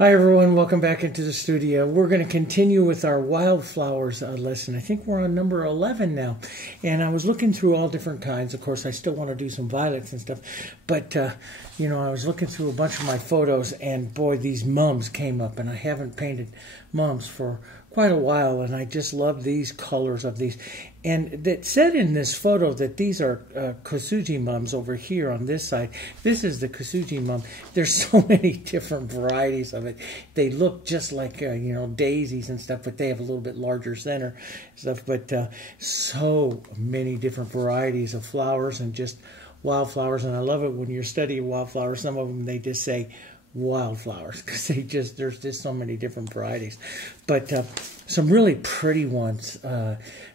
Hi everyone, welcome back into the studio. We're going to continue with our wildflowers lesson. I think we're on number 11 now. And I was looking through all different kinds. Of course, I still want to do some violets and stuff. But, I was looking through a bunch of my photos and boy, these mums came up. And I haven't painted mums for quite a while. And I just love these colors of these. And it said in this photo that these are Kosuji mums over here on this side. This is the Kosuji mum. There's so many different varieties of it. They look just like, daisies and stuff, but they have a little bit larger center stuff. But so many different varieties of flowers and just wildflowers. And I love it when you're studying wildflowers. Some of them, they just say wildflowers because there's just so many different varieties. But some really pretty ones,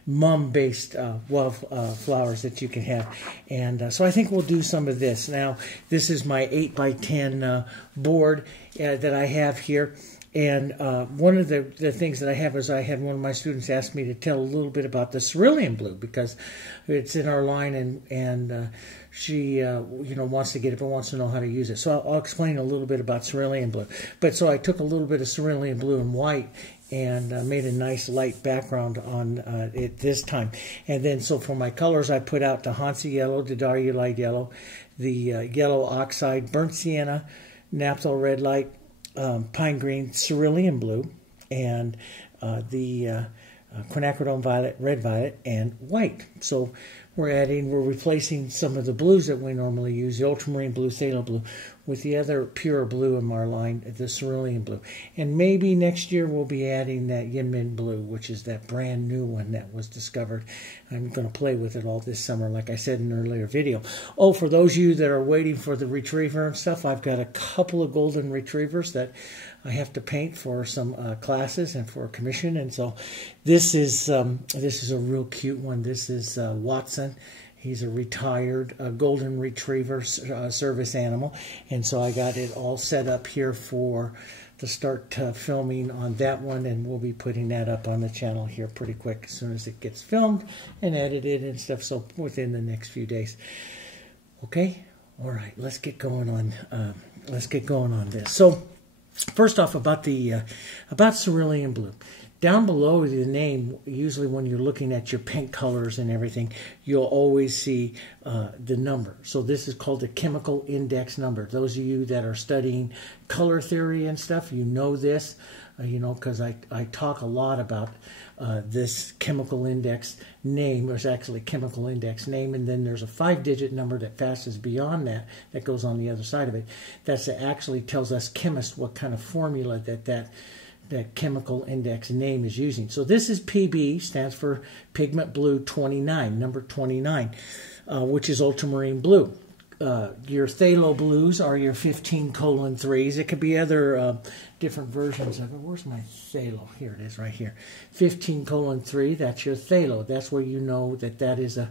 mum-based wildflowers that you can have. And so I think we'll do some of this. Now, this is my 8x10 board that I have here. And one of the things that I have is I had one of my students ask me to tell a little bit about the Cerulean Blue because it's in our line and she wants to get it but wants to know how to use it. So I'll explain a little bit about Cerulean Blue. But so I took a little bit of Cerulean Blue and white and made a nice light background on it this time. And then so for my colors I put out the Hansa yellow, the Daria light yellow, the yellow oxide, burnt sienna, naphthol red light, pine green, cerulean blue, and the quinacridone violet, red violet, and white. So we're replacing some of the blues that we normally use, the ultramarine blue, phthalo blue, with the other pure blue in our line, the cerulean blue. And maybe next year we'll be adding that Yinmin blue, which is that brand new one that was discovered. I'm going to play with it all this summer, like I said in an earlier video. Oh, for those of you that are waiting for the retriever and stuff, I've got a couple of golden retrievers that I have to paint for some classes and for a commission. And so this is a real cute one. This is Watson. He's a retired golden retriever service animal. And so I got it all set up here to start filming on that one. And we'll be putting that up on the channel here pretty quick as soon as it gets filmed and edited and stuff. So within the next few days. Okay? All right. Let's get going on this. So first off, about Cerulean Blue. Down below the name, usually when you're looking at your paint colors and everything, you'll always see the number. So this is called the chemical index number. Those of you that are studying color theory and stuff, you know this, because I talk a lot about this chemical index name. There's actually chemical index name, and then there's a 5-digit number that passes beyond that goes on the other side of it. That actually tells us chemists what kind of formula that chemical index name is using. So this is PB, stands for Pigment Blue 29, number 29, which is ultramarine blue. Your phthalo blues are your 15:3s. It could be other different versions of it. Where's my phthalo? Here it is right here. 15:3, that's your phthalo. That's where you know that is a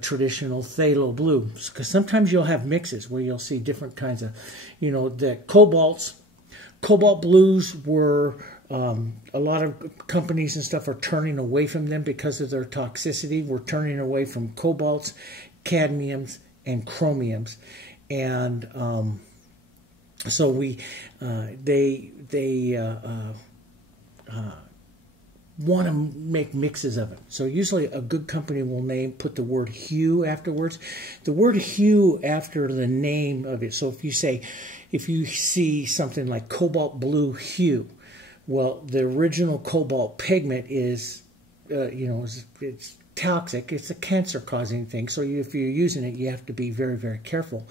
traditional phthalo blue. Because sometimes you'll have mixes where you'll see different kinds of, the Cobalt blues were, a lot of companies and stuff are turning away from them because of their toxicity. We're turning away from cobalts, cadmiums, and chromiums. And so they want to make mixes of it. So usually a good company will put the word hue afterwards. The word hue after the name of it. So if you see something like cobalt blue hue, well, the original cobalt pigment is, it's toxic. It's a cancer-causing thing. So if you're using it, you have to be very, very careful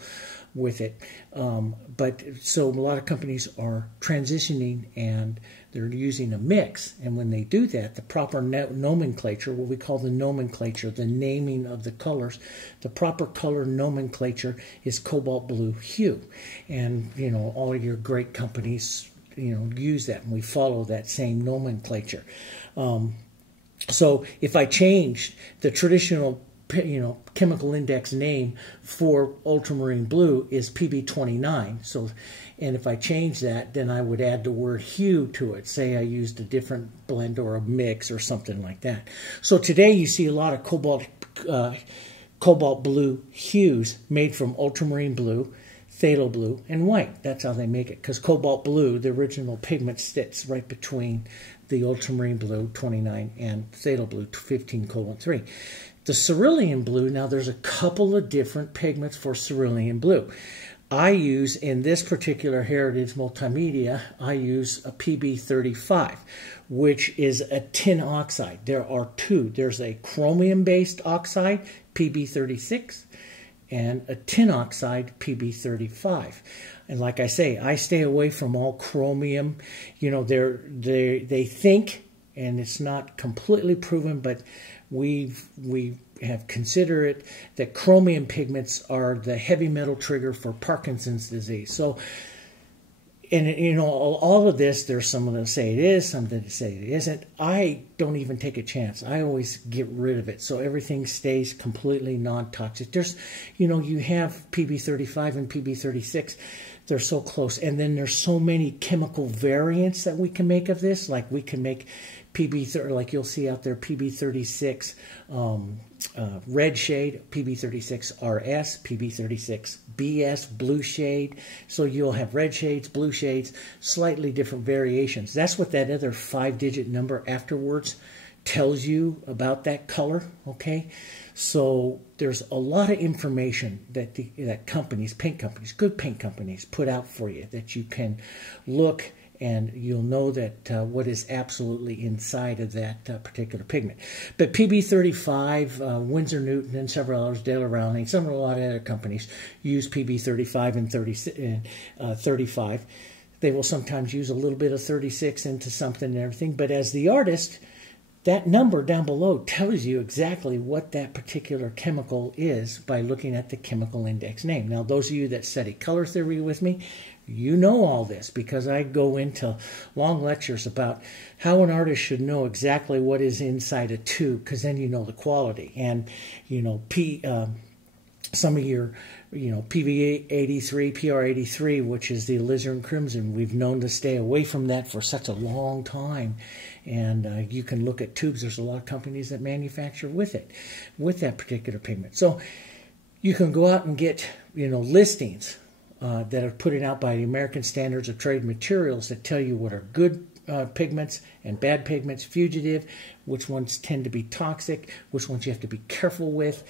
with it. But so a lot of companies are transitioning and they're using a mix. And when they do that, the proper nomenclature, what we call the nomenclature, the naming of the colors, the proper color nomenclature is cobalt blue hue. And, all of your great companies, use that, and we follow that same nomenclature. So if I changed the traditional chemical index name for ultramarine blue is PB29. So, and if I change that, then I would add the word hue to it. Say I used a different blend or a mix or something like that. So today you see a lot of cobalt blue hues made from ultramarine blue, phthalo blue, and white. That's how they make it, because cobalt blue, the original pigment, sits right between the ultramarine blue 29 and phthalo blue 15:3. The cerulean blue, now there's a couple of different pigments for cerulean blue. I use, in this particular Heritage Multimedia, I use a PB35, which is a tin oxide. There are two. There's a chromium-based oxide, PB36, and a tin oxide, PB35. And like I say, I stay away from all chromium. You know, they think, and it's not completely proven, but we have considered it that chromium pigments are the heavy metal trigger for Parkinson's disease. So, and you know, all of this, there's some that say it is, some that say it isn't. I don't even take a chance. I always get rid of it, so everything stays completely non-toxic. There's, you know, you have PB35 and PB36. They're so close, and then there's so many chemical variants that we can make of this. Like we can make PB30, like you'll see out there, PB36 red shade, PB36 RS, PB36 BS blue shade. So you'll have red shades, blue shades, slightly different variations. That's what that other 5-digit number afterwards tells you about that color, okay? So there's a lot of information that that companies, paint companies, good paint companies put out for you that you can look, and you'll know that what is absolutely inside of that particular pigment. But PB35, Winsor Newton, and several others, Dale Rowling, a lot of other companies use PB35 and 35. They will sometimes use a little bit of 36 into something and everything. But as the artist, that number down below tells you exactly what that particular chemical is by looking at the chemical index name. Now, those of you that study color theory with me, you know all this, because I go into long lectures about how an artist should know exactly what is inside a tube, because then you know the quality. And, you know, some of your, you know, PV83, PR83, which is the alizarin crimson, we've known to stay away from that for such a long time. And you can look at tubes. There's a lot of companies that manufacture with it, with that particular pigment. So you can go out and get, you know, listings that are put out by the American Standards of Trade Materials that tell you what are good pigments and bad pigments, fugitive, which ones tend to be toxic, which ones you have to be careful with.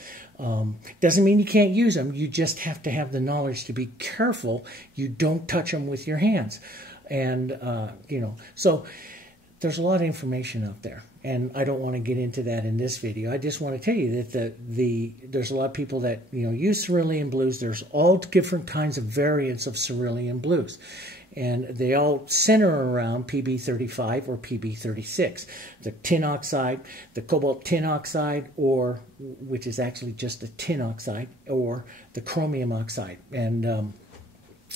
Doesn't mean you can't use them. You just have to have the knowledge to be careful. You don't touch them with your hands. And, you know, so there's a lot of information out there, and I don't want to get into that in this video. I just want to tell you that there's a lot of people that, you know, use Cerulean Blues. There's all different kinds of variants of Cerulean Blues, and they all center around PB35 or PB36, the tin oxide, the cobalt tin oxide, or which is actually just a tin oxide, or the chromium oxide, and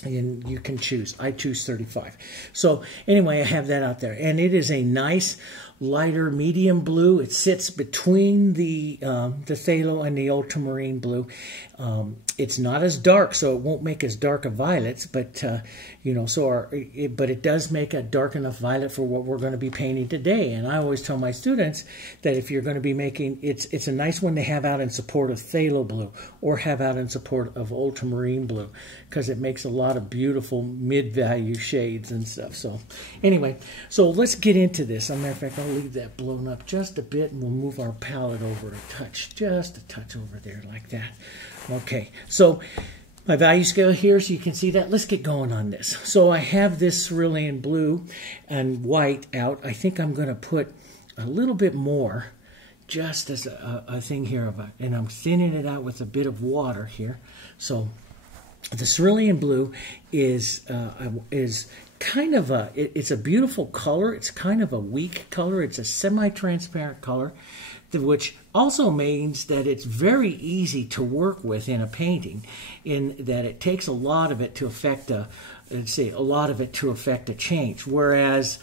you can choose. I choose 35. So anyway, I have that out there, and it is a nice lighter medium blue. It sits between the phthalo and the ultramarine blue. It's not as dark, so it won't make as dark a violets, but you know, but it does make a dark enough violet for what we're going to be painting today. And I always tell my students that if you're going to be making, it's a nice one to have out in support of phthalo blue or have out in support of ultramarine blue, because it makes a lot of beautiful mid-value shades and stuff. So anyway, so let's get into this. As a matter of fact, I'll leave that blown up just a bit, and we'll move our palette over a touch, just a touch over there like that. Okay, so my value scale here, so you can see that. Let's get going on this. So I have this cerulean blue and white out. I think I'm going to put a little bit more, just as a thing here, and I'm thinning it out with a bit of water here. So the cerulean blue is kind of it's a beautiful color. It's kind of a weak color. It's a semi-transparent color, which also means that it's very easy to work with in a painting, in that it takes a lot of it to affect a change. Whereas,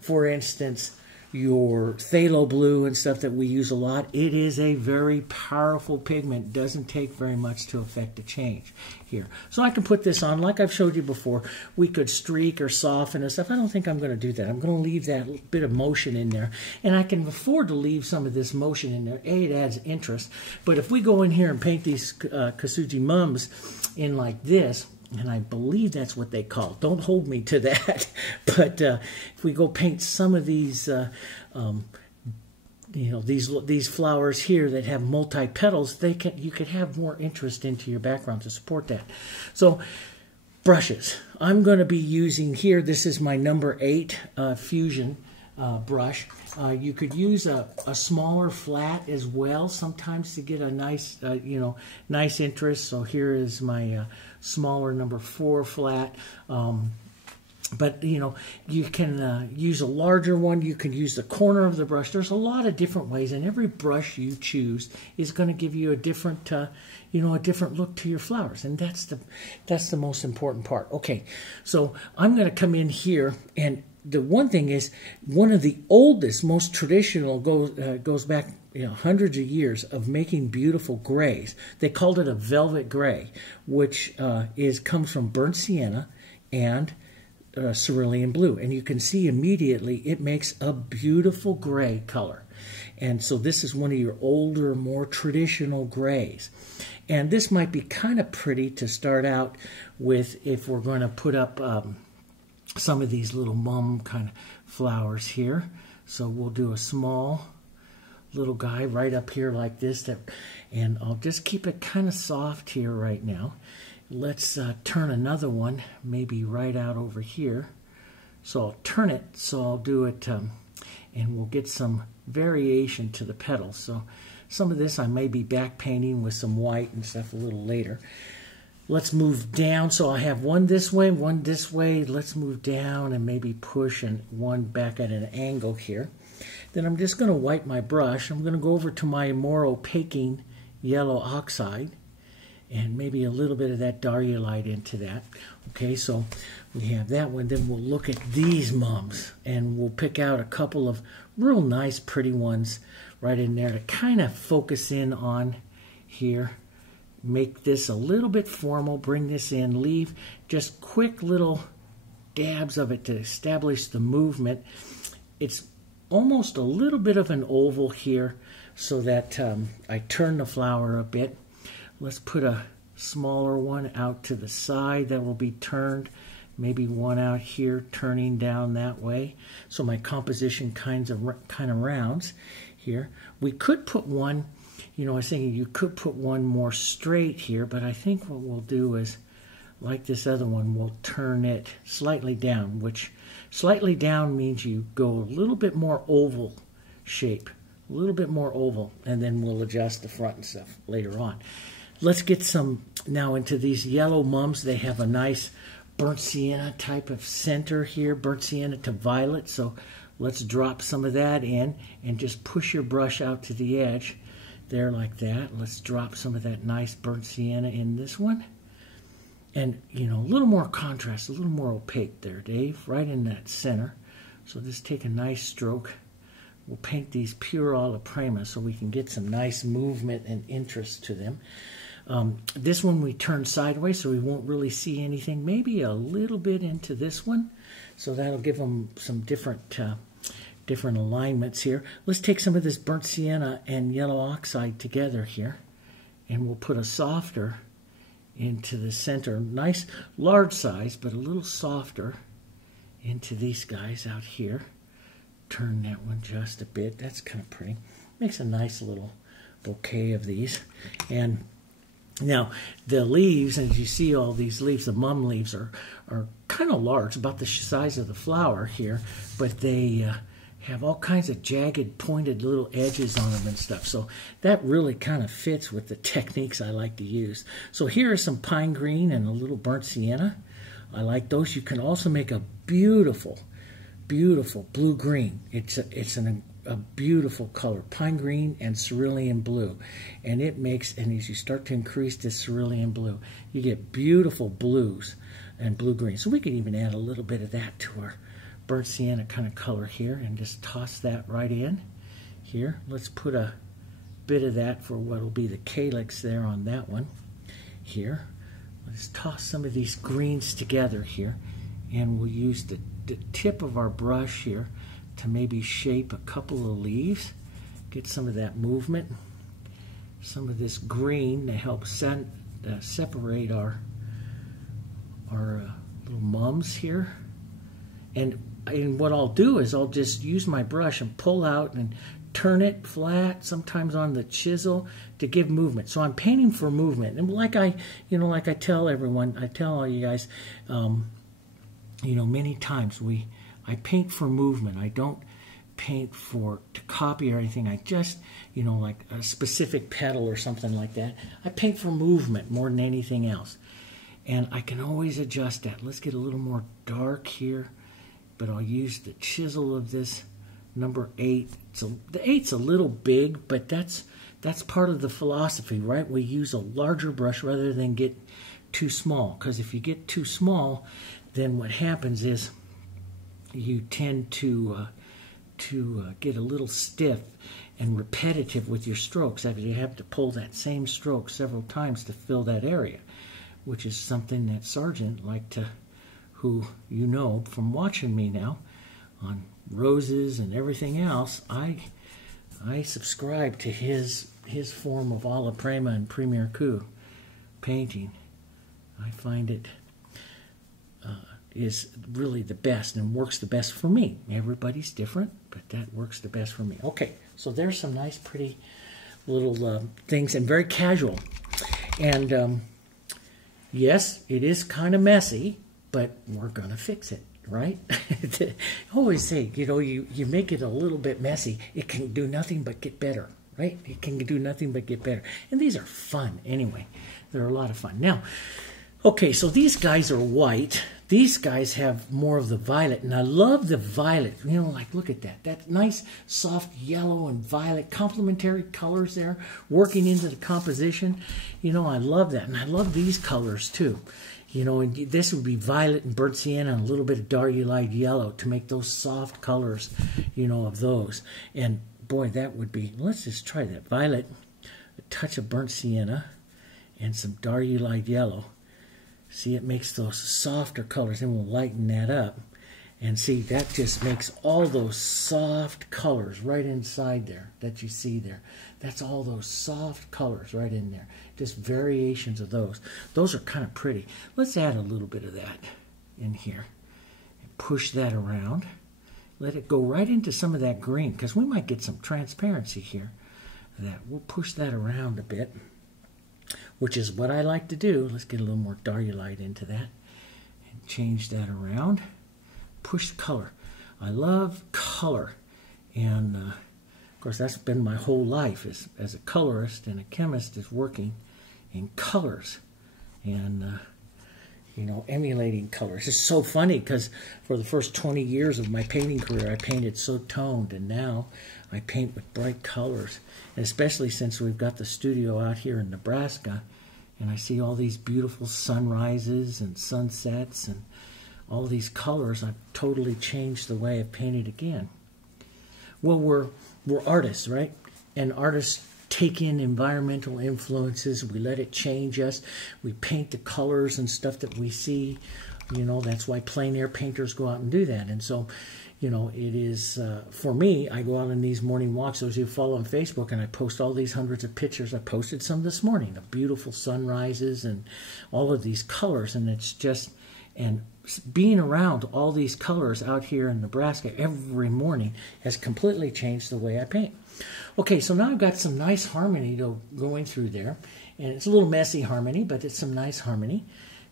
for instance, your phthalo blue and stuff that we use a lot, it is a very powerful pigment. It doesn't take very much to affect a change here. So I can put this on like I've showed you before. We could streak or soften and stuff. I don't think I'm going to do that. I'm going to leave that bit of motion in there, and I can afford to leave some of this motion in there. It adds interest. But if we go in here and paint these Kasuji mums in like this, and I believe that's what they call it. Don't hold me to that. But if we go paint some of these, these flowers here that have multi-petals, you could have more interest into your background to support that. So brushes. I'm going to be using here, this is my number 8 Fusion brush. You could use a smaller flat as well sometimes to get a nice, nice interest. So here is my smaller number 4 flat. But, you can use a larger one. You can use the corner of the brush. There's a lot of different ways, and every brush you choose is going to give you a different, a different look to your flowers, and that's the most important part. Okay, so I'm going to come in here, and the one thing is, one of the oldest, most traditional goes back hundreds of years of making beautiful grays. They called it a velvet gray, which comes from burnt sienna and cerulean blue, and you can see immediately it makes a beautiful gray color. And so this is one of your older, more traditional grays, and this might be kind of pretty to start out with if we're going to put up some of these little mum kind of flowers here. So we'll do a small little guy right up here like this, and I'll just keep it kind of soft here right now. Let's turn another one, maybe right out over here. So I'll turn it, so I'll do it, and we'll get some variation to the petals. So some of this I may be back painting with some white and stuff a little later. Let's move down. So I have one this way, one this way. Let's move down and maybe push one back at an angle here. Then I'm just going to wipe my brush. I'm going to go over to my more opaquing yellow oxide, and maybe a little bit of that Darulite into that. Okay, so we have that one. Then we'll look at these mums, and we'll pick out a couple of real nice, pretty ones right in there to kind of focus in on here. Make this a little bit formal, bring this in, leave just quick little dabs of it to establish the movement. It's almost a little bit of an oval here so that I turn the flower a bit. Let's put a smaller one out to the side that will be turned. Maybe one out here turning down that way. So my composition kind of rounds here. We could put one, I was thinking you could put one more straight here, but I think what we'll do is, like this other one, we'll turn it slightly down, which slightly down means you go a little bit more oval shape, a little bit more oval, and then we'll adjust the front and stuff later on. Let's get some now into these yellow mums. They have a nice burnt sienna type of center here, burnt sienna to violet. So let's drop some of that in and just push your brush out to the edge there like that. Let's drop some of that nice burnt sienna in this one. And, a little more contrast, a little more opaque there, Dave, right in that center. So just take a nice stroke. We'll paint these pure alla prima so we can get some nice movement and interest to them. This one we turn sideways so we won't really see anything. Maybe a little bit into this one. So that'll give them some different alignments here. Let's take some of this burnt sienna and yellow oxide together here. And we'll put a softer into the center. Nice large size, but a little softer into these guys out here. Turn that one just a bit. That's kind of pretty. Makes a nice little bouquet of these. And now, the leaves, as you see all these leaves, the mum leaves are kind of large, about the size of the flower here, but they have all kinds of jagged, pointed little edges on them and stuff. So that really kind of fits with the techniques I like to use. So here is some pine green and a little burnt sienna. I like those. You can also make a beautiful, beautiful blue-green. It's a beautiful color, pine green and cerulean blue, and it makes, and as you start to increase this cerulean blue, you get beautiful blues and blue-green. So we can even add a little bit of that to our burnt sienna kind of color here and just toss that right in here. Let's put a bit of that for what will be the calyx there on that one here. Let's toss some of these greens together here, and we'll use the tip of our brush here to maybe shape a couple of leaves, get some of that movement, some of this green to help separate our our little mums here. And what I'll do is I'll just use my brush and pull out and turn it flat, sometimes on the chisel, to give movement. So I'm painting for movement. And like I tell everyone, I tell all you guys, many times I paint for movement. I don't paint to copy or anything. I just, like a specific petal or something like that. I paint for movement more than anything else. And I can always adjust that. Let's get a little more dark here, but I'll use the chisel of this number 8. So the 8's a little big, but that's part of the philosophy, right? We use a larger brush rather than get too small, because if you get too small, then what happens is you tend to get a little stiff and repetitive with your strokes. You have to pull that same stroke several times to fill that area, which is something that Sargent liked to, who you know from watching me now on roses and everything else. I subscribe to his form of alla prima and premier coup painting. I find it is really the best and works the best for me. Everybody's different, but that works the best for me. Okay, so there's some nice, pretty little things, and very casual. And yes, it is kind of messy, but we're going to fix it, right? I always say, you make it a little bit messy, it can do nothing but get better, right? It can do nothing but get better. And these are fun anyway. They're a lot of fun. Now, okay, so these guys are white. These guys have more of the violet, and I love the violet. Look at that. That nice, soft yellow and violet, complementary colors there, working into the composition. I love that, and I love these colors too. And this would be violet and burnt sienna and a little bit of dark-eyed yellow to make those soft colors, of those. And boy, that would be, let's just try that. Violet, a touch of burnt sienna, and some dark-eyed yellow. See, it makes those softer colors, and we'll lighten that up. And see, that just makes all those soft colors right inside there that you see there. That's all those soft colors right in there. Just variations of those. Those are kind of pretty. Let's add a little bit of that in here. And push that around. Let it go right into some of that green, because we might get some transparency here. We'll push that around a bit, which is what I like to do. Let's get a little more dark light into that and change that around. Push the color. I love color, and of course that's been my whole life as a colorist and a chemist, is working in colors and emulating colors. It's so funny because for the first 20 years of my painting career I painted so toned, and now I paint with bright colors, and especially since we've got the studio out here in Nebraska, and I see all these beautiful sunrises and sunsets and all these colors. I've totally changed the way I've painted again. Well, we're artists, right? And artists take in environmental influences. We let it change us. We paint the colors and stuff that we see. That's why plein air painters go out and do that. And so, it is, for me, I go out on these morning walks. Those who follow on Facebook, and I post all these hundreds of pictures. I posted some this morning of beautiful sunrises and all of these colors. And it's just, and being around all these colors out here in Nebraska every morning has completely changed the way I paint. Okay, so now I've got some nice harmony going through there. And it's a little messy harmony, but it's some nice harmony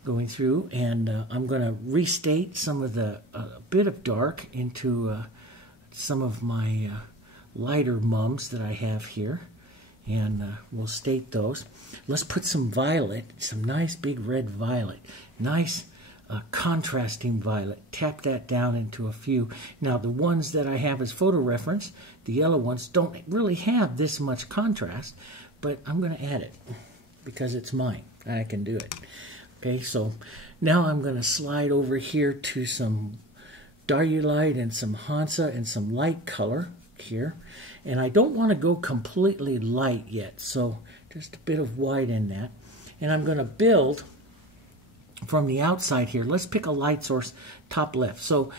going through. And I'm going to restate some of the bit of dark into some of my lighter mums that I have here. And we'll state those. Let's put some violet, some nice big red violet. Nice contrasting violet. Tap that down into a few. Now the ones that I have as photo reference, the yellow ones, don't really have this much contrast, but I'm going to add it because it's mine. I can do it. Okay, so now I'm going to slide over here to some Darulite and some Hansa and some light color here. And I don't want to go completely light yet, so just a bit of white in that. And I'm going to build from the outside here. Let's pick a light source, top left. So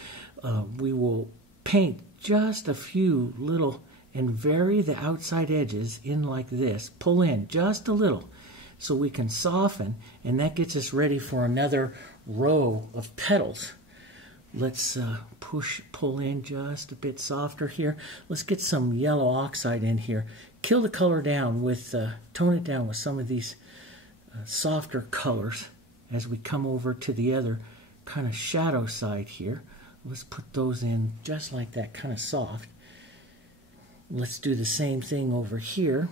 we will paint just a few little and vary the outside edges in like this. Pull in just a little so we can soften, and that gets us ready for another row of petals. Let's pull in just a bit softer here. Let's get some yellow oxide in here. Kill the color down with, tone it down with some of these softer colors as we come over to the other kind of shadow side here. Let's put those in just like that, kind of soft. Let's do the same thing over here.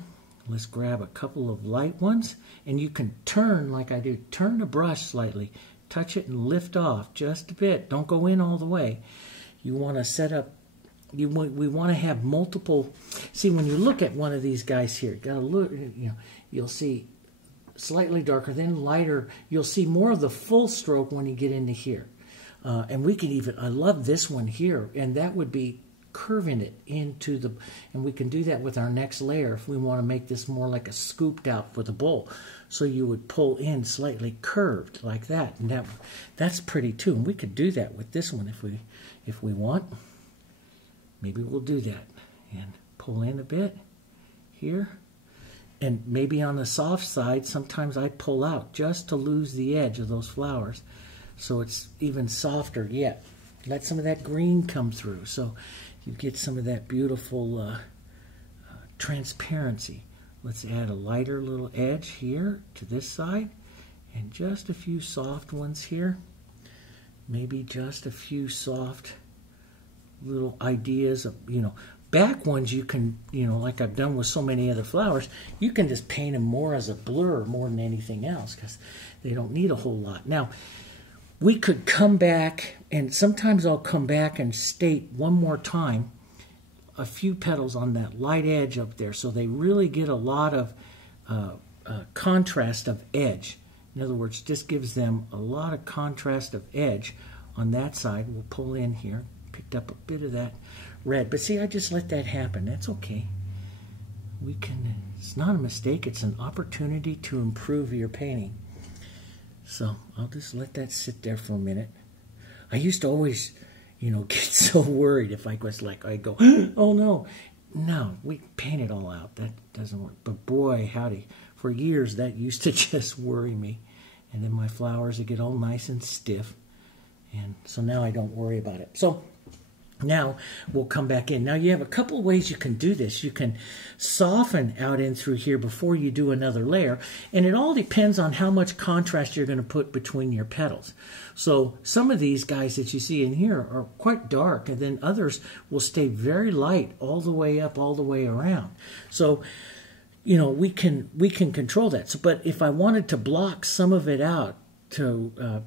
Let's grab a couple of light ones, and you can turn like I do. Turn the brush slightly. Touch it and lift off just a bit. Don't go in all the way. You want to set up, we want to have multiple. See, when you look at one of these guys here, you gotta look, you'll see slightly darker, then lighter. You'll see more of the full stroke when you get into here. And we can even, I love this one here, and that would be curving it into the, and we can do that with our next layer if we want to make this more like a scooped out for the bowl. So you would pull in slightly curved like that, and that's pretty too. And we could do that with this one if we want. Maybe we'll do that and pull in a bit here. And maybe on the soft side, sometimes I pull out just to lose the edge of those flowers, so it's even softer yet. Let some of that green come through, so you get some of that beautiful transparency. Let's add a lighter little edge here to this side, and just a few soft ones here. Maybe just a few soft little ideas of, back ones you can, like I've done with so many other flowers, you can just paint them more as a blur more than anything else because they don't need a whole lot. Now, we could come back, and sometimes I'll come back and state one more time a few petals on that light edge up there so they really get a lot of contrast of edge. In other words, just gives them a lot of contrast of edge on that side. We'll pull in here, picked up a bit of that red. But see, I just let that happen. That's okay. We can, it's not a mistake, it's an opportunity to improve your painting. So I'll just let that sit there for a minute. I used to always, get so worried if I was like, I go, oh no. No, we paint it all out. That doesn't work. But boy, howdy, for years that used to just worry me. And then my flowers would get all nice and stiff. And so now I don't worry about it. So now we'll come back in. Now you have a couple of ways you can do this. You can soften out in through here before you do another layer. And it all depends on how much contrast you're going to put between your petals. So some of these guys that you see in here are quite dark, and then others will stay very light all the way up, all the way around. So, we can control that. So, but if I wanted to block some of it out to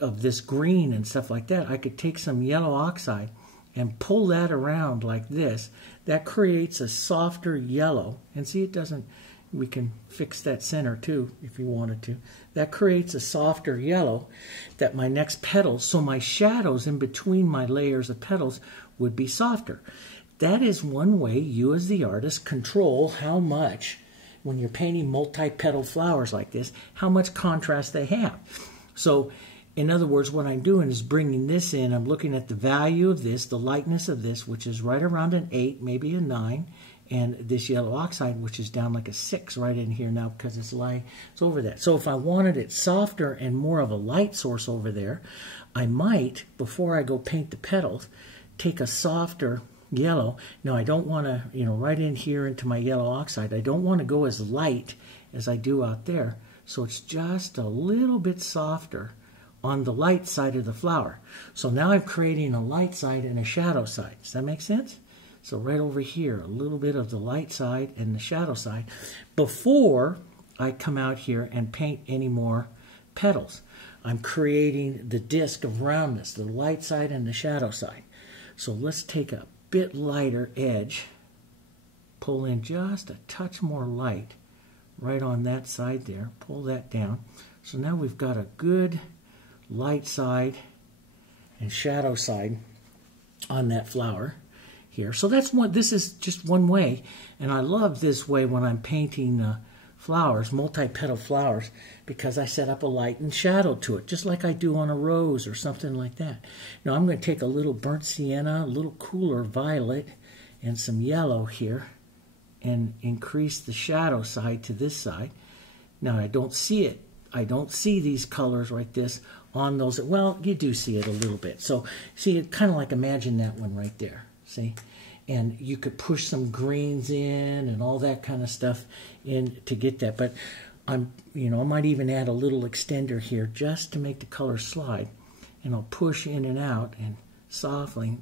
of this green and stuff like that, I could take some yellow oxide and pull that around like this. That creates a softer yellow. And see, it doesn't, we can fix that center too if you wanted to. That creates a softer yellow that my next petals, so my shadows in between my layers of petals would be softer. That is one way you as the artist control how much, when you're painting multi-petal flowers like this, how much contrast they have. So, in other words, what I'm doing is bringing this in. I'm looking at the value of this, the lightness of this, which is right around an 8, maybe a 9, and this yellow oxide, which is down like a 6 right in here now because it's over that. So if I wanted it softer and more of a light source over there, I might, before I go paint the petals, take a softer yellow. Now, I don't want to, right in here into my yellow oxide, I don't want to go as light as I do out there. So it's just a little bit softer on the light side of the flower. So now I'm creating a light side and a shadow side. Does that make sense? So right over here, a little bit of the light side and the shadow side before I come out here and paint any more petals. I'm creating the disc of roundness, the light side and the shadow side. So let's take a bit lighter edge, pull in just a touch more light right on that side there, pull that down. So now we've got a good light side and shadow side on that flower here. So that's one, this is just one way, and I love this way when I'm painting flowers, multi-petal flowers, because I set up a light and shadow to it, just like I do on a rose or something like that. Now I'm going to take a little burnt sienna, a little cooler violet, and some yellow here, and increase the shadow side to this side. Now I don't see it. I don't see these colors like this on those. Well, you do see it a little bit. So see, it kind of like, imagine that one right there. See? And you could push some greens in and all that kind of stuff in to get that. But I might even add a little extender here just to make the color slide. And I'll push in and out and softly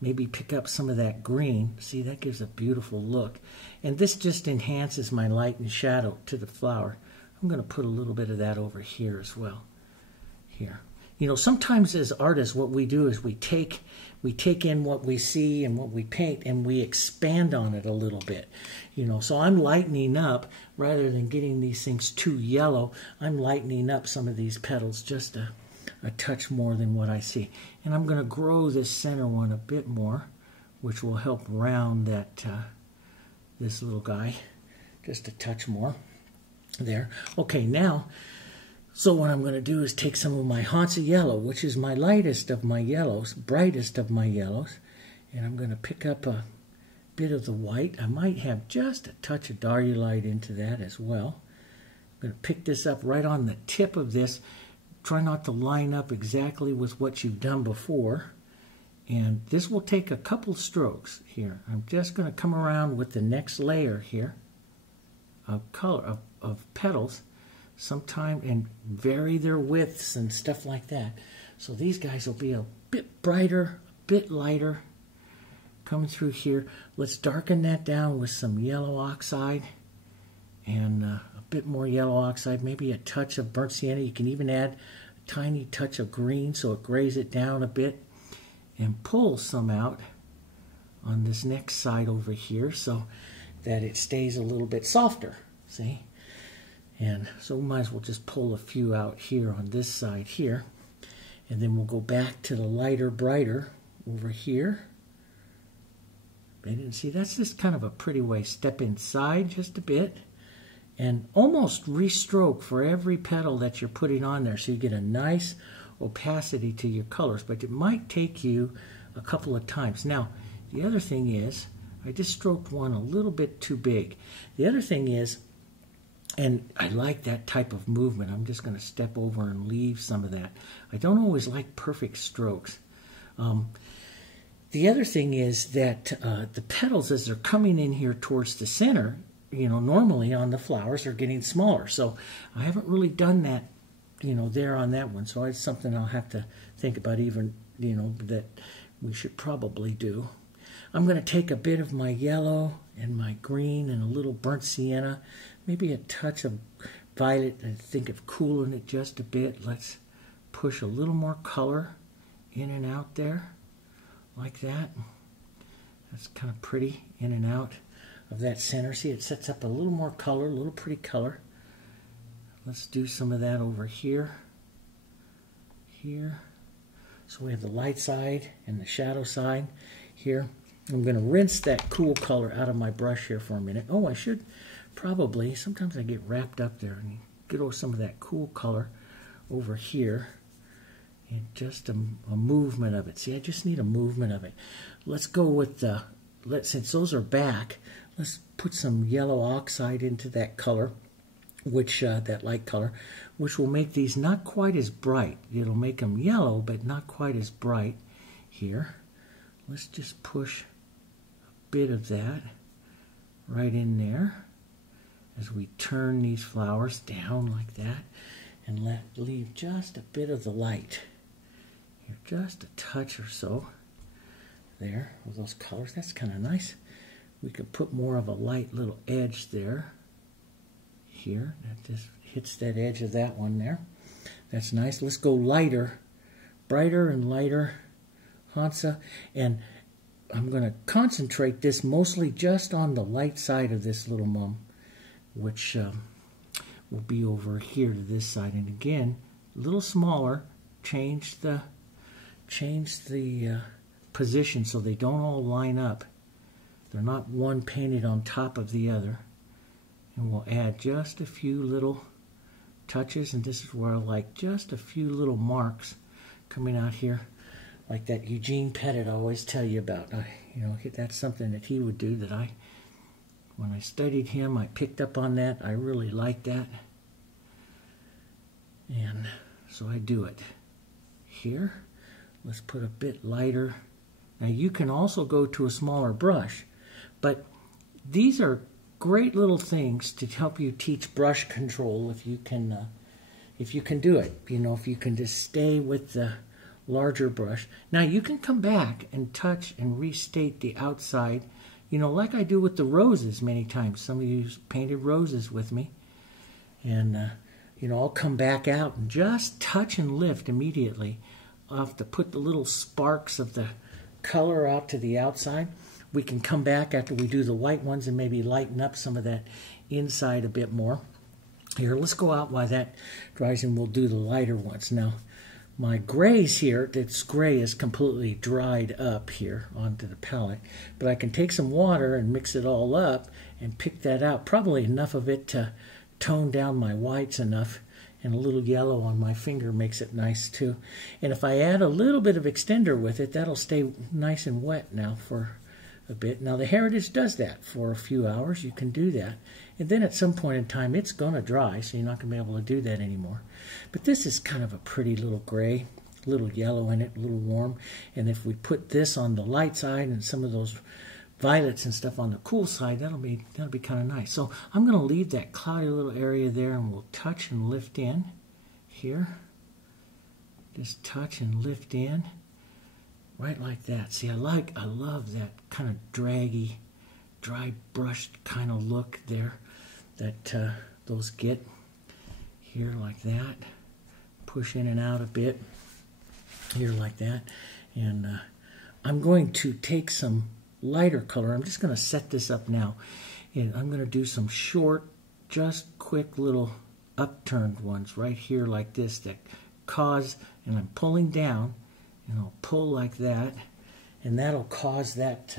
maybe pick up some of that green. See, that gives a beautiful look. And this just enhances my light and shadow to the flower. I'm going to put a little bit of that over here as well. Here. Sometimes as artists, what we do is we take in what we see and what we paint and we expand on it a little bit. So I'm lightening up, rather than getting these things too yellow, I'm lightening up some of these petals just a touch more than what I see. And I'm going to grow this center one a bit more, which will help round that this little guy just a touch more there. Okay, now, so what I'm going to do is take some of my Hansa yellow, which is my lightest of my yellows, brightest of my yellows, and I'm going to pick up a bit of the white. I might have just a touch of Darulite into that as well. I'm going to pick this up right on the tip of this. Try not to line up exactly with what you've done before. And this will take a couple strokes here. I'm just going to come around with the next layer here of color, of petals, sometime, and vary their widths and stuff like that. So these guys will be a bit brighter, a bit lighter coming through here. Let's darken that down with some yellow oxide and a bit more yellow oxide, maybe a touch of burnt sienna. You can even add a tiny touch of green so it grays it down a bit, and pull some out on this next side over here so that it stays a little bit softer, see? And so we might as well just pull a few out here on this side here. And then we'll go back to the lighter, brighter over here. And see, that's just kind of a pretty way. Step inside just a bit and almost restroke for every petal that you're putting on there so you get a nice opacity to your colors. But it might take you a couple of times. Now, the other thing is, I just stroked one a little bit too big. The other thing is, and I like that type of movement. I'm just going to step over and leave some of that. I don't always like perfect strokes. The other thing is that the petals, as they're coming in here towards the center, normally on the flowers are getting smaller. So I haven't really done that, there on that one. So it's something I'll have to think about even, that we should probably do. I'm going to take a bit of my yellow and my green and a little burnt sienna, maybe a touch of violet, and think of cooling it just a bit. Let's push a little more color in and out there, like that. That's kind of pretty, in and out of that center. See, it sets up a little more color, a little pretty color. Let's do some of that over here. Here. So we have the light side and the shadow side here. I'm going to rinse that cool color out of my brush here for a minute. Oh, I should probably, sometimes I get wrapped up there and get over some of that cool color over here. And just a movement of it. See, I just need a movement of it. Let's go with the, since those are back, let's put some yellow oxide into that color, which that light color, which will make these not quite as bright. It'll make them yellow, but not quite as bright here. Let's just push a bit of that right in there as we turn these flowers down like that, and leave just a bit of the light. Here, just a touch or so there with those colors. That's kind of nice. We could put more of a light little edge there. Here, that just hits that edge of that one there. That's nice. Let's go lighter, brighter and lighter Hansa, and I'm going to concentrate this mostly just on the light side of this little mum, which will be over here to this side. And again, a little smaller. Change the position so they don't all line up. They're not one painted on top of the other. And we'll add just a few little touches, and this is where I like just a few little marks coming out here, like that Eugene Pettit I always tell you about. That's something that he would do that when I studied him, I picked up on that. I really like that. And so I do it. here. Let's put a bit lighter. Now you can also go to a smaller brush, but these are great little things to help you teach brush control if you can do it. You know, if you can just stay with the larger brush. Now you can come back and touch and restate the outside, you know, like I do with the roses many times. Some of you painted roses with me. And, you know, I'll come back out and just touch and lift immediately. I'll have to put the little sparks of the color out to the outside. We can come back after we do the white ones and maybe lighten up some of that inside a bit more. Here, let's go out while that dries and we'll do the lighter ones. Now, my grays here, this gray is completely dried up here onto the palette, but I can take some water and mix it all up and pick that out, probably enough of it to tone down my whites enough, and a little yellow on my finger makes it nice too. And if I add a little bit of extender with it, that'll stay nice and wet now for a bit. Now the Heritage does that for a few hours. You can do that. And then at some point in time, it's going to dry, so you're not going to be able to do that anymore. But this is kind of a pretty little gray, a little yellow in it, a little warm. And if we put this on the light side and some of those violets and stuff on the cool side, that'll be kind of nice. So I'm going to leave that cloudy little area there, and we'll touch and lift in here. Just touch and lift in. Right like that. See, I love that kind of draggy, dry brushed kind of look there that those get here like that. Push in and out a bit here like that. And I'm going to take some lighter color. I'm just going to set this up now. And I'm going to do some short, just quick little upturned ones right here like this that cause, and I'm pulling down, and I'll pull like that, and that'll cause that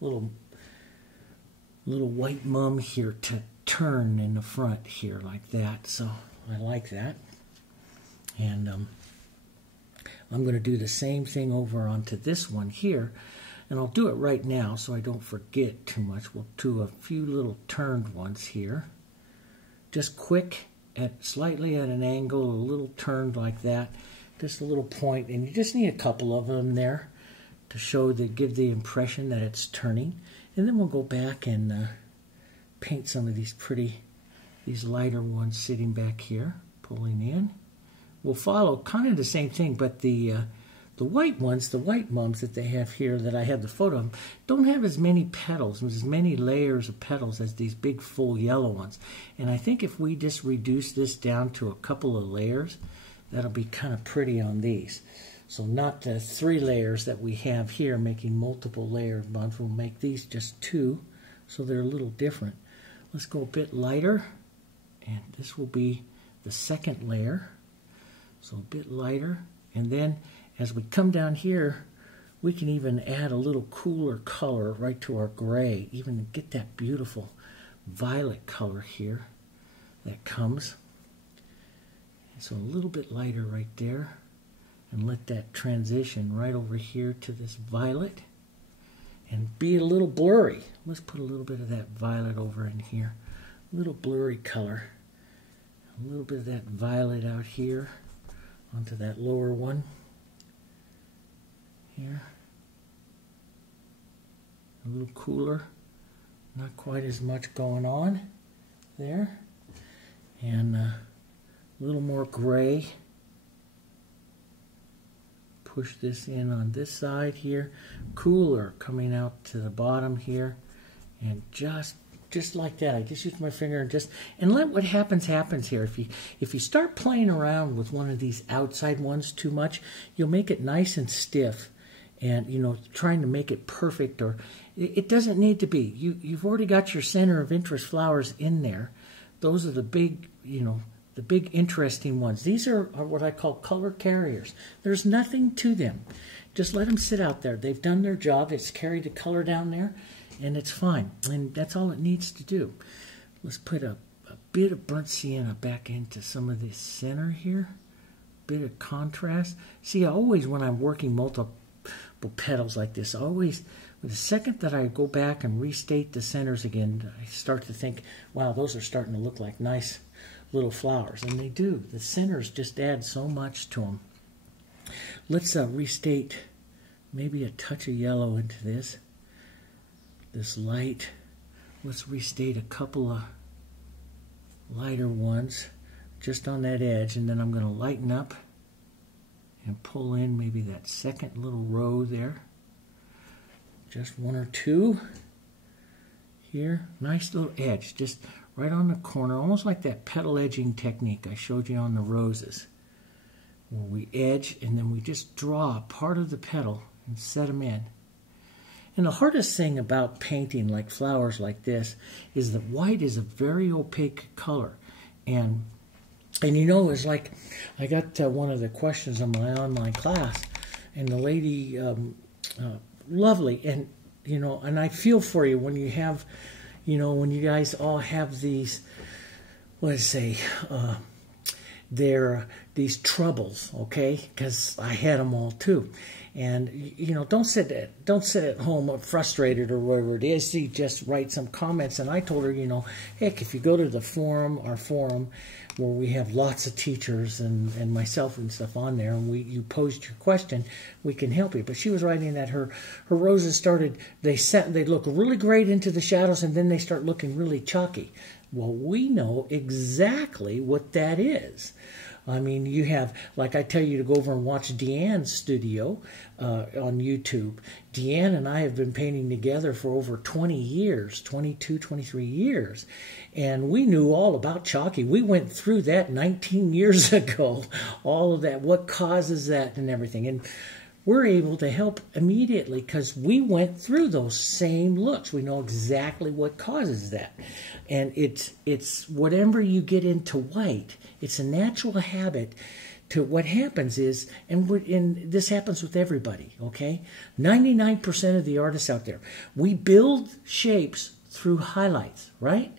little white mum here to turn in the front here like that. So I like that. And I'm going to do the same thing over onto this one here, and I'll do it right now so I don't forget too much. We'll do a few little turned ones here, just quick, slightly at an angle, a little turned like that. Just a little point, and you just need a couple of them there to show that, give the impression that it's turning. And then we'll go back and paint some of these these lighter ones sitting back here, pulling in. We'll follow kind of the same thing, but the white ones, the white mums that they have here that I have the photo of, don't have as many petals, as many layers of petals as these big full yellow ones. And I think if we just reduce this down to a couple of layers, that'll be kind of pretty on these. So not the 3 layers that we have here making multiple layer ones. We'll make these just 2, so they're a little different. Let's go a bit lighter, and this will be the second layer. So a bit lighter, and then as we come down here, we can even add a little cooler color right to our gray, even get that beautiful violet color here that comes. So a little bit lighter right there, and let that transition right over here to this violet and be a little blurry. Let's put a little bit of that violet over in here, a little blurry color, a little bit of that violet out here onto that lower one here. A little cooler, not quite as much going on there, and a little more gray. Push this in on this side here, cooler coming out to the bottom here, and just like that. I just use my finger and let what happens here. If you start playing around with one of these outside ones too much, you'll make it nice and stiff, and trying to make it perfect, or it doesn't need to be. You've already got your center of interest flowers in there. Those are the big, the big interesting ones. These are what I call color carriers. There's nothing to them. Just let them sit out there. They've done their job. It's carried the color down there, and it's fine. And that's all it needs to do. Let's put a bit of burnt sienna back into some of this center here. Bit of contrast. See, always when I'm working multiple petals like this, always, the second that I go back and restate the centers again, I start to think, wow, those are starting to look like nice little flowers. And they do. The centers just add so much to them. Let's restate maybe a touch of yellow into this light. Let's restate a couple of lighter ones just on that edge, and then I'm going to lighten up and pull in maybe that second little row there. Just one or two here. Nice little edge, just right on the corner, almost like that petal edging technique I showed you on the roses, where we edge and then we just draw part of the petal and set them in. And the hardest thing about painting like flowers like this is that white is a very opaque color. And you know, it's like, I got one of the questions on my online class, and the lady, lovely, and, you know, and I feel for you when you have, you know, when you guys all have these, let's say, these troubles, okay? Because I had them all too. And, you know, don't sit at home frustrated or whatever it is. You just write some comments. And I told her, you know, heck, if you go to the forum, our forum, where we have lots of teachers and myself and stuff on there, and you posed your question, we can help you. But she was writing that her roses started, they look really great into the shadows, and then they start looking really chalky. Well, we know exactly what that is. I mean, you have, like I tell you to go over and watch Deanne's studio on YouTube. Deanne and I have been painting together for over 20 years, 22, 23 years. And we knew all about chalky. We went through that 19 years ago, all of that, what causes that and everything. And we're able to help immediately because we went through those same looks. We know exactly what causes that. And it's whatever you get into white, it's a natural habit to what happens is, and this happens with everybody, okay? 99% of the artists out there, we build shapes through highlights, right?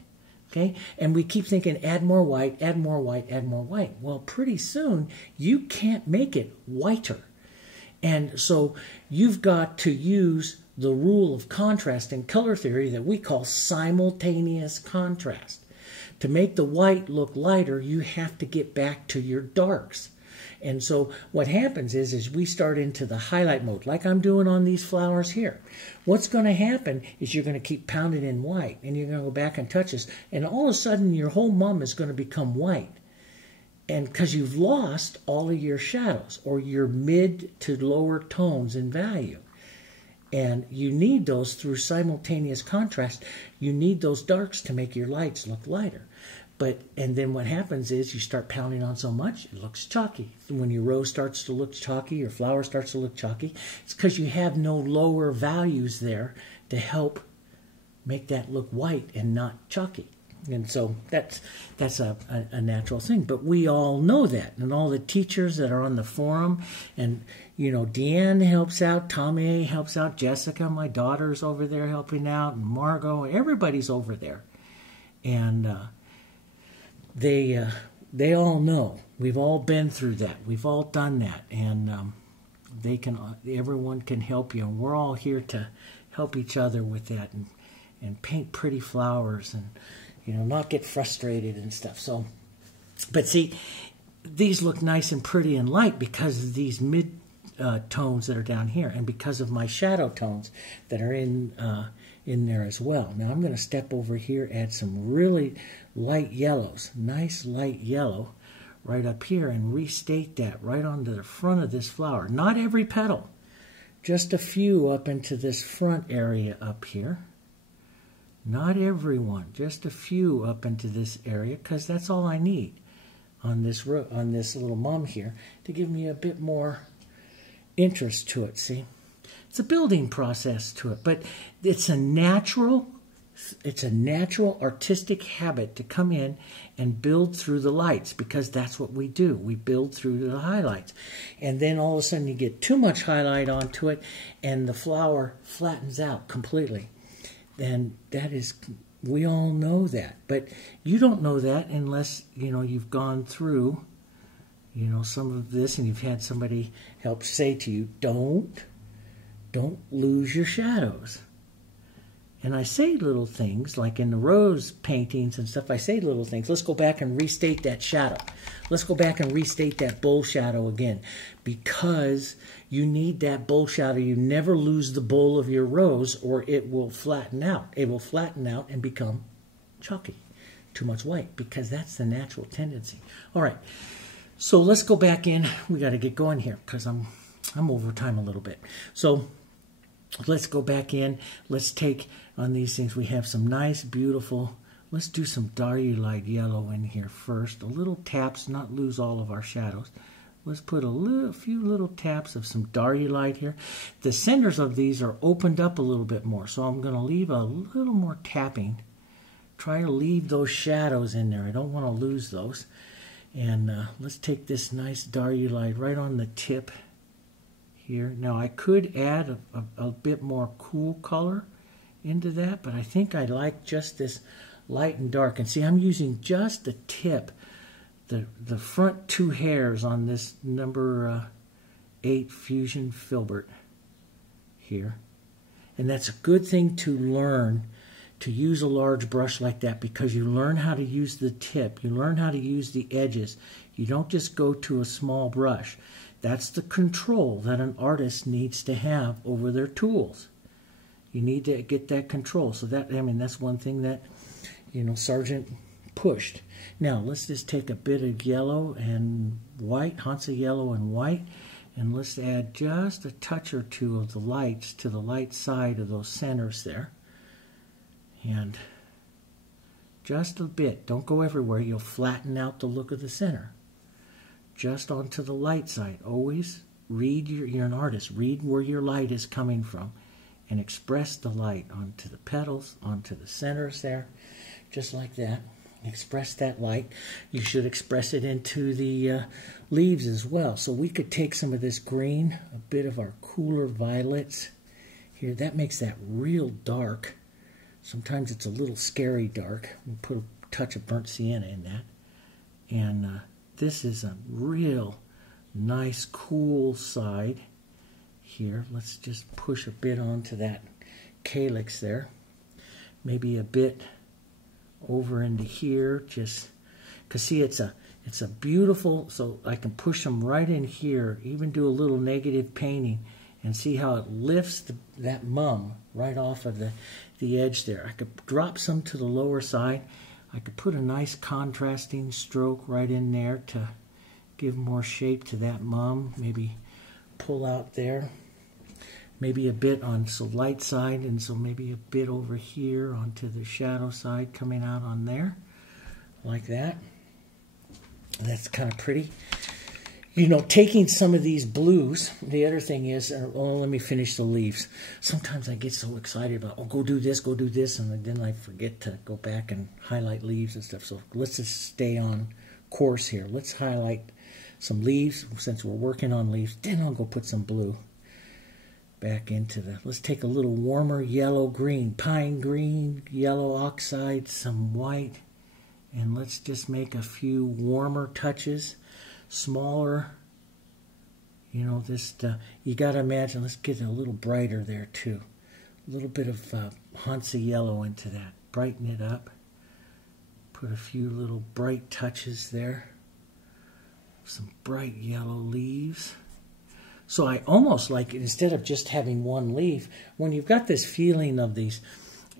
Okay, and we keep thinking, add more white, add more white, add more white. Well, pretty soon, you can't make it whiter. And so you've got to use the rule of contrast in color theory that we call simultaneous contrast. To make the white look lighter, you have to get back to your darks. And so what happens is we start into the highlight mode, like I'm doing on these flowers here. What's going to happen is you're going to keep pounding in white, and you're going to go back and touch this, and all of a sudden your whole mum is going to become white. And because you've lost all of your shadows or your mid to lower tones in value. And you need those through simultaneous contrast. You need those darks to make your lights look lighter. And then what happens is you start pounding on so much, it looks chalky. When your rose starts to look chalky, your flower starts to look chalky, it's because you have no lower values there to help make that look white and not chalky. And so that's a natural thing. But we all know that. And all the teachers that are on the forum, and, you know, Deanne helps out, Tommy helps out, Jessica, my daughter's over there helping out, and Margot, everybody's over there. And they all know. We've all been through that. We've all done that. And everyone can help you. And we're all here to help each other with that and paint pretty flowers and, you know, not get frustrated and stuff. So, but see, these look nice and pretty and light because of these mid tones that are down here, and because of my shadow tones that are in there as well. Now I'm going to step over here, add some really light yellows, nice light yellow right up here, and restate that right onto the front of this flower. Not every petal, just a few up into this front area up here. Not everyone, just a few up into this area, because that's all I need on this little mum here to give me a bit more interest to it. See, it's a building process to it, but it's a natural artistic habit to come in and build through the lights, because that's what we do. We build through the highlights, and then all of a sudden you get too much highlight onto it, and the flower flattens out completely. And that is, we all know that, but you don't know that unless, you know, you've gone through, you know, some of this, and you've had somebody help say to you, don't lose your shadows. And I say little things, like in the rose paintings and stuff, I say little things. Let's go back and restate that shadow. Let's go back and restate that bowl shadow again. Because you need that bowl shadow. You never lose the bowl of your rose or it will flatten out. It will flatten out and become chalky. Too much white, because that's the natural tendency. All right, so let's go back in. We got to get going here because I'm over time a little bit. So let's go back in. Let's take on these things. We have some nice, beautiful, let's do some diarylite yellow in here first. A little taps, not lose all of our shadows. Let's put a few little taps of some diarylite here. The centers of these are opened up a little bit more, so I'm going to leave a little more tapping. Try to leave those shadows in there. I don't want to lose those. And let's take this nice diarylite right on the tip here. Now I could add a bit more cool color into that, but I think I like just this light and dark. And see, I'm using just the tip, the front two hairs on this number 8 Fusion Filbert here. And that's a good thing to learn, to use a large brush like that, because you learn how to use the tip. You learn how to use the edges. You don't just go to a small brush. That's the control that an artist needs to have over their tools. You need to get that control. So that, I mean, that's one thing that, you know, Sargent pushed. Now, let's just take a bit of yellow and white, Hansa yellow and white, and let's add just a touch or two of the lights to the light side of those centers there. And just a bit. Don't go everywhere. You'll flatten out the look of the center. Just onto the light side. Always read, you're an artist. Read where your light is coming from and express the light onto the petals, onto the centers there, just like that. Express that light. You should express it into the leaves as well. So we could take some of this green, a bit of our cooler violets here. That makes that real dark. Sometimes it's a little scary dark. We'll put a touch of burnt sienna in that. And this is a real nice cool side here. Let's just push a bit onto that calyx there. Maybe a bit over into here, just because see, it's a beautiful, so I can push them right in here, even do a little negative painting and see how it lifts that mum right off of the edge there. I could drop some to the lower side. I could put a nice contrasting stroke right in there to give more shape to that mum. Maybe pull out there. Maybe a bit on the light side, and so maybe a bit over here onto the shadow side coming out on there, like that. And that's kind of pretty. You know, taking some of these blues, the other thing is, oh, let me finish the leaves. Sometimes I get so excited about, oh, go do this, and then I forget to go back and highlight leaves and stuff. So let's just stay on course here. Let's highlight some leaves, since we're working on leaves. Then I'll go put some blue back into the, let's take a little warmer yellow green, pine green, yellow oxide, some white, and let's just make a few warmer touches, smaller, you know, this, you got to imagine, let's get it a little brighter there too. A little bit of Hansa yellow into that, brighten it up, put a few little bright touches there, some bright yellow leaves. So I almost like it, instead of just having one leaf, when you've got this feeling of these,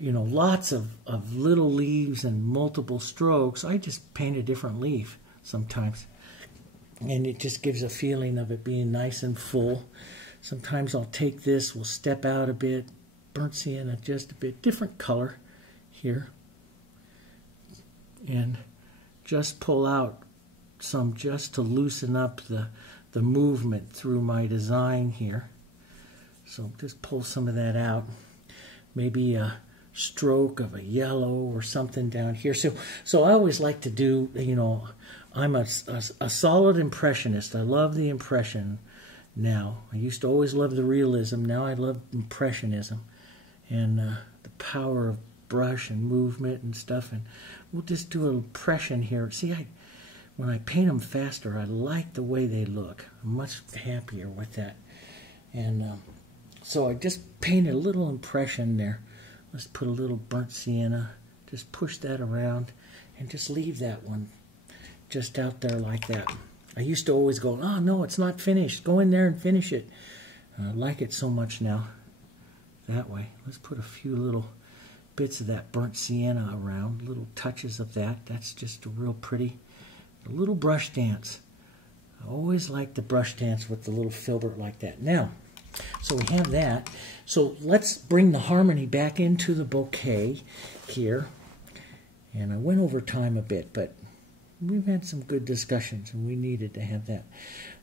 you know, lots of little leaves and multiple strokes, I just paint a different leaf sometimes. And it just gives a feeling of it being nice and full. Sometimes I'll take this, we'll step out a bit, burnt sienna just a bit, different color here. And just pull out some just to loosen up the movement through my design here. So just pull some of that out. Maybe a stroke of a yellow or something down here. So I always like to do, you know, I'm a solid impressionist. I love the impression now. I used to always love the realism. Now I love impressionism and the power of brush and movement and stuff. And we'll just do an impression here. See, when I paint them faster, I like the way they look. I'm much happier with that. And so I just painted a little impression there Let's put a little burnt sienna. Just push that around and just leave that one just out there like that. I used to always go, oh no, it's not finished. Go in there and finish it. I like it so much now that way. Let's put a few little bits of that burnt sienna around, little touches of that. That's just a real pretty, a little brush dance. I always like the brush dance with the little filbert like that. Now, so we have that. So let's bring the harmony back into the bouquet here. And I went over time a bit, but we've had some good discussions and we needed to have that.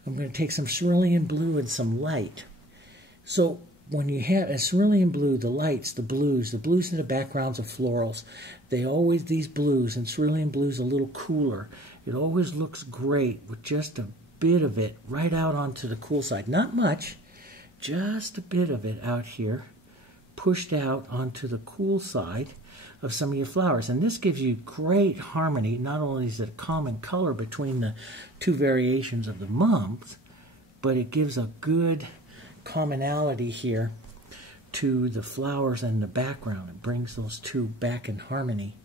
I'm going to take some cerulean blue and some light. So when you have a cerulean blue, the lights, the blues in the backgrounds of florals, they always, these blues, and cerulean blues a little cooler. It always looks great with just a bit of it right out onto the cool side. Not much, just a bit of it out here, pushed out onto the cool side of some of your flowers. And this gives you great harmony. Not only is it a common color between the two variations of the mums, but it gives a good commonality here to the flowers and the background. It brings those two back in harmony.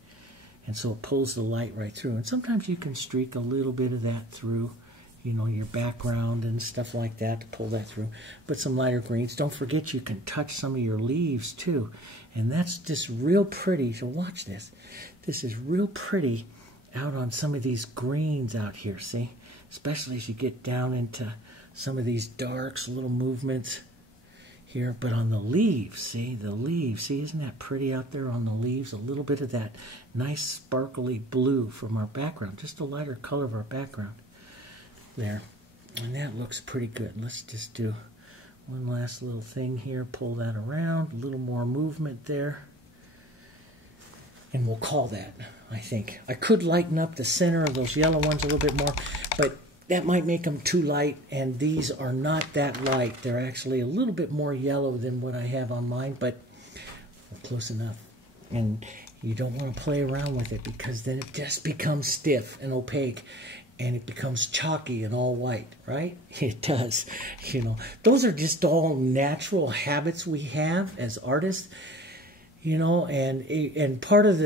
And so it pulls the light right through. And sometimes you can streak a little bit of that through, you know, your background and stuff like that to pull that through. But some lighter greens. Don't forget you can touch some of your leaves too. And that's just real pretty. So watch this. This is real pretty out on some of these greens out here, see? Especially as you get down into some of these darks, little movements here. But on the leaves, see? The leaves, see, isn't that pretty out there on the leaves? A little bit of that nice sparkly blue from our background. Just a lighter color of our background there. And that looks pretty good. Let's just do one last little thing here. Pull that around. A little more movement there. And we'll call that, I think. I could lighten up the center of those yellow ones a little bit more, but that might make them too light, and these are not that light. They're actually a little bit more yellow than what I have on mine, but close enough. And you don't want to play around with it because then it just becomes stiff and opaque, and it becomes chalky and all white, right? It does. You know, those are just all natural habits we have as artists, you know, and part of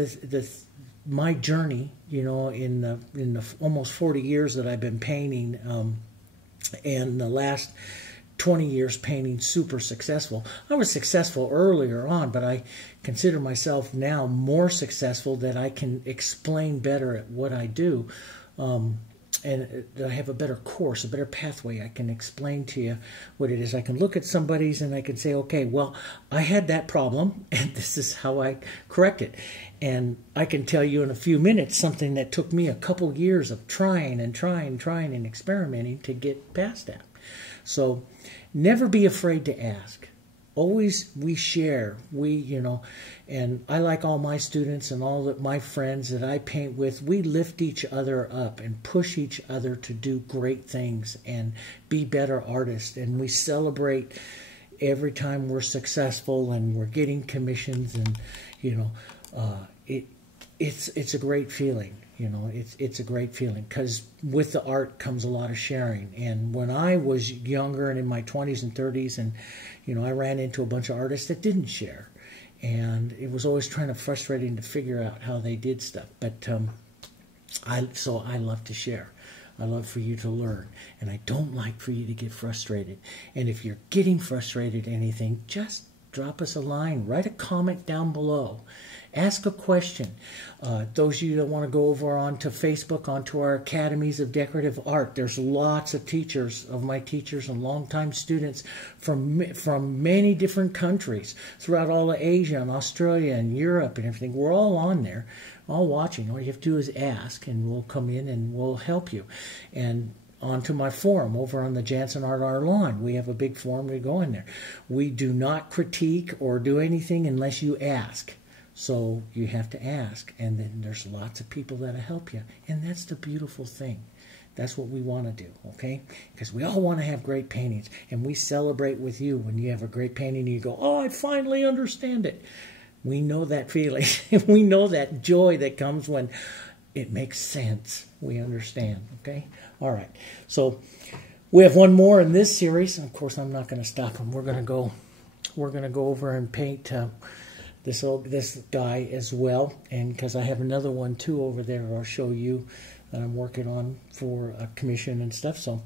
my journey, you know, in the almost 40 years that I've been painting, and the last 20 years painting super successful. I was successful earlier on, but I consider myself now more successful that I can explain better at what I do. And I have a better course, a better pathway. I can explain to you what it is. I can look at somebody's and I can say, okay, well, I had that problem, and this is how I correct it. And I can tell you in a few minutes something that took me a couple years of trying and experimenting to get past that. So never be afraid to ask. Always we share, you know, and I like all my students and all my friends that I paint with, we lift each other up and push each other to do great things and be better artists. And we celebrate every time we're successful and we're getting commissions, and, you know, it's a great feeling. You know, it's a great feeling, because with the art comes a lot of sharing. And when I was younger and in my 20s and 30s, and, you know, I ran into a bunch of artists that didn't share. And it was always frustrating to figure out how they did stuff. But so I love to share. I love for you to learn. And I don't like for you to get frustrated. And if you're getting frustrated at anything, just drop us a line. Write a comment down below. Ask a question. Those of you that want to go over onto Facebook, onto our Academies of Decorative Art, there's lots of teachers, of my teachers and longtime students from many different countries throughout all of Asia and Australia and Europe and everything. We're all on there, all watching. All you have to do is ask, and we'll come in and we'll help you. And onto my forum over on the Jansen Art lawn. We have a big forum. We go in there. We do not critique or do anything unless you ask. So you have to ask, and then there's lots of people that'll help you. And that's the beautiful thing. That's what we want to do, okay? Because we all want to have great paintings, and we celebrate with you when you have a great painting and you go, oh, I finally understand it. We know that feeling. We know that joy that comes when it makes sense. We understand, okay? All right. So we have one more in this series. And of course, I'm not going to stop them. We're going to go over and paint this guy as well, and because I have another one too over there I'll show you that I'm working on for a commission and stuff. So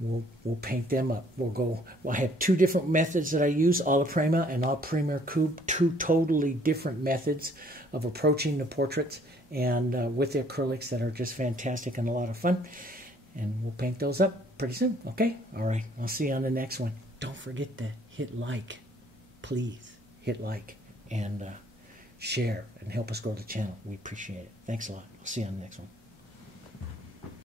we'll paint them up. I have two different methods that I use, Alla Prima and Al Premier Cube, two totally different methods of approaching the portraits, and with the acrylics that are just fantastic and a lot of fun. And we'll paint those up pretty soon. Okay? All right. I'll see you on the next one. Don't forget to hit like. Please hit like and share and help us grow the channel. We appreciate it. Thanks a lot. I'll see you on the next one.